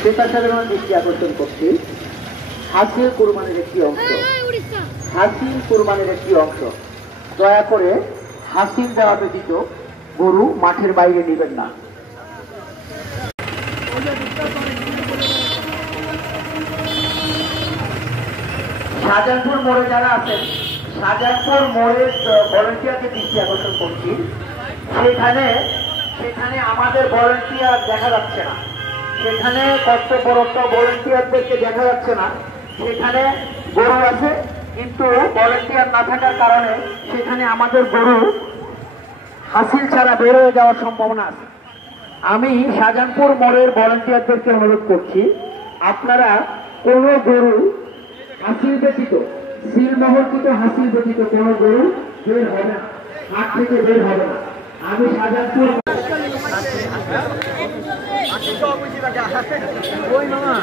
ক্রেতাসাধারণ দৃষ্টি আকর্ষণ করছি হাসিল কুরবানির একটি অংশ, হাসিল কুরবানির একটি অংশ। দয়া করে হাসিল দেওয়া ব্যতীত গরু মাঠের বাইরে নেবেন না। শাহজাহানপুর মোড়ে যারা আছেন, শাহজাহানপুর মোড়ের ভলেন্টিয়ারকে দৃষ্টি আকর্ষণ করছি, সেখানে আমাদের ভলেন্টিয়ার দেখা যাচ্ছে না, সেখানে কর্তব্যরত ভলেন্টিয়ারদেরকে দেখা যাচ্ছে না। সেখানে গরু আছে কিন্তু ভলেন্টিয়ার না থাকার কারণে সেখানে আমাদের গরু হাসিল ছাড়া বের হয়ে যাওয়ার সম্ভাবনা আছে। আমি শাহজাহানপুর মোড়ের ভলেন্টিয়ারদেরকে অনুরোধ করছি, আপনারা কোন গরু হাসিল ব্যতীত, সিলমোহরকৃত হাসিল ব্যতীত কোন গরু বের হবে না, হাট থেকে বের হবে না। আমি শাহজাহানপুর ওই মামা